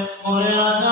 Allah,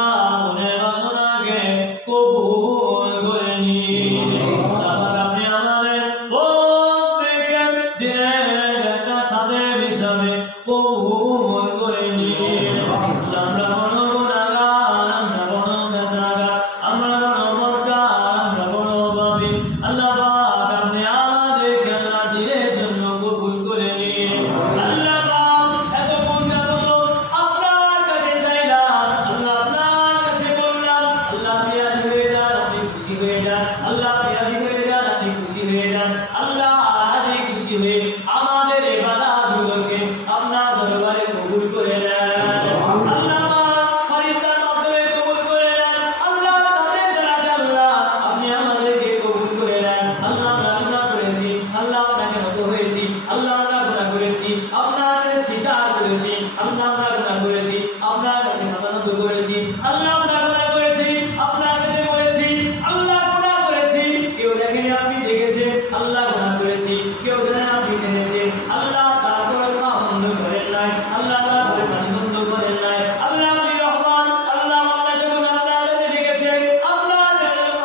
আল্লাহ আমরা গুনাহ করেছি, আপনাকে করেছি, আল্লাহ গুনাহ করেছি, কেউ দেখেনি আপনি দেখেছেন, আল্লাহ গুনাহ করেছি, কেউ জানেন আপনি জেনেছেন, আল্লাহ তারপরে বন্ধ করেন নাই, আল্লাহ তারপরে বন্ধ করেন নাই। আল্লাহ আপনি রহমান, আল্লাহ আপনাকে যখন আপনার কাছে ডেকেছেন, আপনার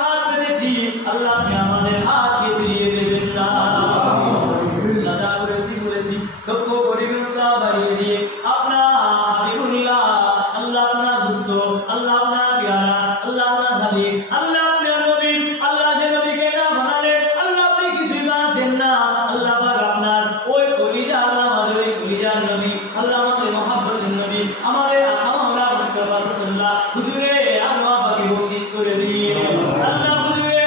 হাত পেতেছি, আল্লাহ আপনি আমাদের হাতকে ফিরিয়ে দেবেন না। আল্লাহ করেছি বলেছি লক্ষ কোটি গুনাহ বাড়িয়ে দিয়ে আপনার হাবিবুল্লাহ, আল্লাহ আপনার দুস্থ, আল্লাহ আপনার প্যারা, আল্লাহ আপনার হাবিব, আল্লাহ আপনার নবী, আল্লাহ যে নবীকে না বানালেন, আল্লাহ আপনি কিছুই বানাতেন না, আল্লাহ পাক আপনার ওই কলিজা, আল্লাহ আমাদের ওই কলিজার নবী, আল্লাহ আমাদের মহব্বতের নবী, আমাদের মাওলা মুস্তাফা সাল্লাল্লাহু হুজুরে আল্লাহ পাকে বখিশ করে দিয়ে আল্লাহ হুজুরে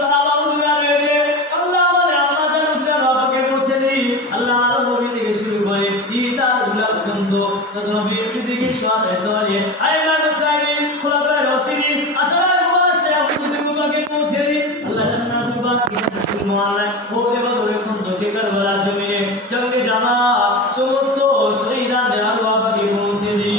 সাহাবা হুজুরে আল্লাহ আমাদের আমাদের উদ্ধার পাকে পৌঁছে দিই। আল্লাহ নবী থেকে শুরু করে ঈসা আল্লাহ পর্যন্ত নবী সিদ্দিক সোহাদা সোহাদে আইমান মুসাইদিন খোলাফায়ে রাশিদিন আশরাফে মুবাশশিরিন হুজুর পাকে পৌঁছে দিই। আল্লাহ জান্নাতুল বাকি মুআল্লা ওরে বদরে খন্দকে কারবালা জমিনে জঙ্গে জামা সমস্ত শহীদদের আল্লাহ পাকে পৌঁছে দিই।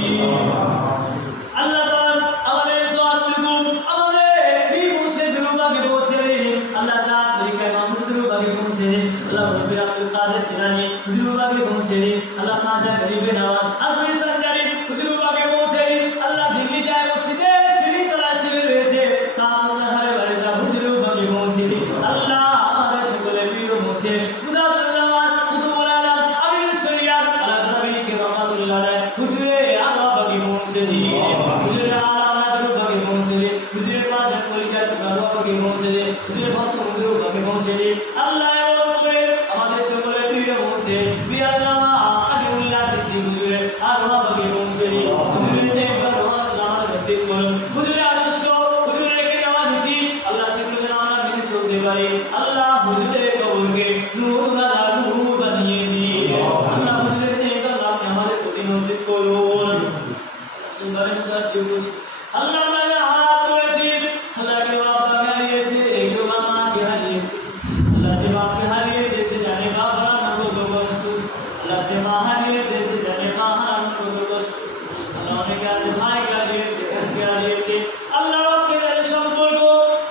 আল্লাহ পাক আমাদের সওয়াবটুকু আমাদের বিমুশে দুরুবাকে পৌঁছে দিই। আল্লাহ চাঁদ তরিকায় মাহমুদ দুরুবাকে পৌঁছে দিই। আল্লাহ রব্বি আব্দুল কাদের জিলানী দুরুবাকে পৌঁছে দিই। আল্লাহ খাজা গরিবে নওয়াজ আজমির সরকারি দুরুবাকে পৌঁছে দিই। আল্লাহ দিল্লি যায় মসজিদে সিঁড়ি তলায় শুয়ে রয়েছে সামনে বাড়ি যা দুরুবাকে পৌঁছে দিই। আল্লাহ আমাদের সকলের প্রিয় মুছে মুজাদুর রহমান কুতুবুল আলম আমিনুস শরিয়াত আল্লাহ নবীকে রহমাতুল্লাহ আলাইহি হুজুরে আল্লাহ পাকে পৌঁছে দিই। হুজুরে আল্লাহ দুরুবাকে পৌঁছে দিই। হুজুরে পাঁচ কলিজাত আল্লাহ পাকে পৌঁছে দিই। হুজুরে ভক্ত দুরুবাকে পৌঁছে দিই। আল্লাহ এমন করে আমাদের সকলের প্রিয় মুছে বিআল্লামা আলিউল্লাহ সিদ্দিক হুজুরে আল্লাহ পাকে পৌঁছে দিই। হুজুরে নেককার রহমাতুল্লাহ নসিব করুন। হুজুরে আদর্শ হুজুরে রেখে যাওয়া নীতি আল্লাহ সেগুলো যেন আমরা মেনে চলতে পারি। আল্লাহ হুজুরের কবরকে নূর আলা নূর বানিয়ে দিয়ে আল্লাহ হুজুরের নেককার আপনি আমাদের প্রতি নসিব করুন। সুবহানাল্লাহ চুকুন আল্লাহ আমরা হাত করেছি, আল্লাহ কে বাবা হারিয়েছে, কেউ মাকে হারিয়েছে, আল্লাহ যে বাপকে হারিয়েছে সে জানে বাপ হারানোর কত কষ্ট, আল্লাহ যে মা হারিয়েছে সে জানে মা হারানোর কত কষ্ট, আল্লাহ অনেকে আছে ভাইকে হারিয়েছে, বোনকে হারিয়েছে, আল্লাহ রবকে জানে সম্পর্ক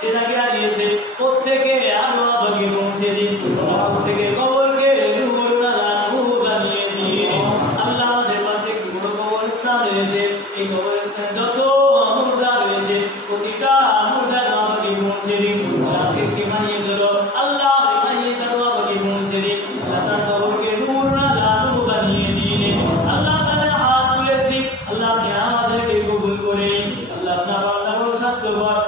যেটাকে হারিয়েছে প্রত্যেকে আল্লাহ পাকে পৌঁছে দিন। আল্লাহ প্রত্যেকে কবরকে নূর আলা নূর বানিয়ে দিয়ে আল্লাহ আমাদের পাশে একটি বড় কবরস্থান রয়েছে, এই কবরস্থানে যত মুর্দা রয়েছে প্রতিটা মুর্দা আল্লাহ পাকে পৌঁছে দিন। আজকে একটি বানিয়ে দিল আল্লাহ বানিয়ে আল্লাহ পাকে পৌঁছে দিন। আল্লাহ তার কবরকে নূর আলা নূর বানিয়ে দিয়ে আল্লাহ তাআলা হাত তুলেছি, আল্লাহ আপনি আমাদেরকে কবুল করে নিন। আল্লাহ আপনার বান্দা বড় সত্যবান